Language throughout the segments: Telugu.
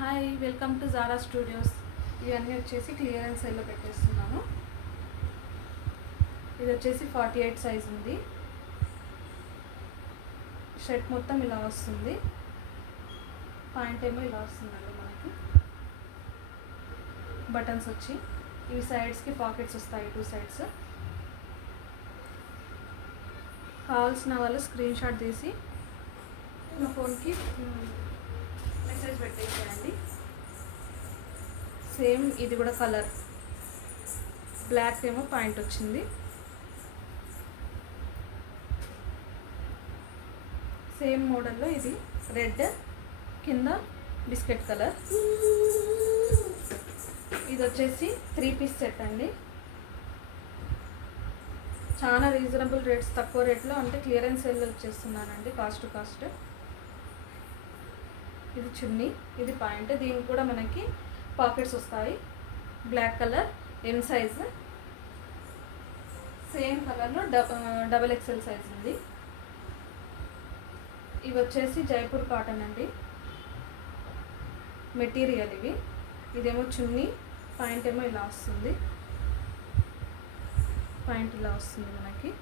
Hi, welcome to Zara studios. ఇవన్నీ వచ్చేసి క్లియరెన్స్ సేల్లో పెట్టేస్తున్నాను. ఇది వచ్చేసి 48 సైజ్ ఉంది. షర్ట్ మొత్తం ఇలా వస్తుంది, పాయింట్ ఏమో ఇలా వస్తుందండి. మనకి బటన్స్ వచ్చి ఇవి సైడ్స్కి పాకెట్స్ వస్తాయి, 2 సైడ్స్. కావాల్సిన వాళ్ళు స్క్రీన్ షాట్ తీసి నా ఫోన్కి మెసేజ్ పెట్టేసేయండి. సేమ్ ఇది కూడా కలర్ బ్లాక్ ఏమో పాయింట్ వచ్చింది. సేమ్ మోడల్లో ఇది రెడ్ కింద బిస్కెట్ కలర్. ఇది వచ్చేసి 3 పీస్ సెట్ అండి. చాలా రీజనబుల్ రేట్స్, తక్కువ రేట్లో, అంటే క్లియరెన్స్ సేల్ వచ్చేస్తున్నానండి. Cost to cost. ఇది చున్నీ, ఇది పాయింట్. దీనికి కూడా మనకి పాకెట్స్ వస్తాయి. Black colour, M size. Same కలర్లో డబల్ ఎక్స్ఎల్ సైజ్ ఉంది. ఇవి వచ్చేసి జైపూర్ కాటన్ అండి, మెటీరియల్ ఇవి. ఇదేమో చున్నీ, పాయింట్ ఏమో ఇలా వస్తుంది. పాయింట్ ఇలా వస్తుంది మనకి.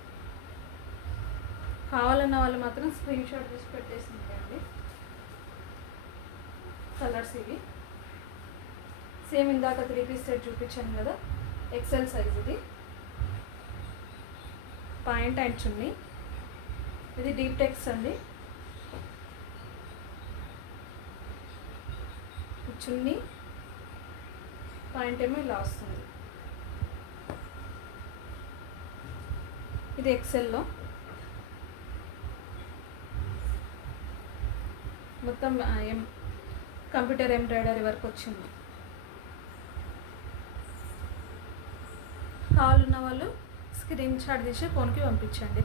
కావాలన్న వాళ్ళు మాత్రం స్క్రీన్ షాట్ తీసి పెట్టేసి ఉంటాయండి. కలర్స్ ఇవి. సేమ్ ఇందాక 3 పీస్ సెట్ చూపించాను కదా, ఎక్సెల్ సైజ్. ఇది పాయింట్ అండ్ చున్నీ. ఇది డీప్ టెక్స్ అండి. చున్నీ, పాయింట్ ఏమో ఇలా వస్తుంది. ఇది ఎక్సెల్లో మొత్తం కంప్యూటర్ ఎంబ్రాయిడరీ వర్క్ వచ్చింది. కావాలన్న వాళ్ళు స్క్రీన్ షాట్ తీసి ఫోన్కి పంపించండి.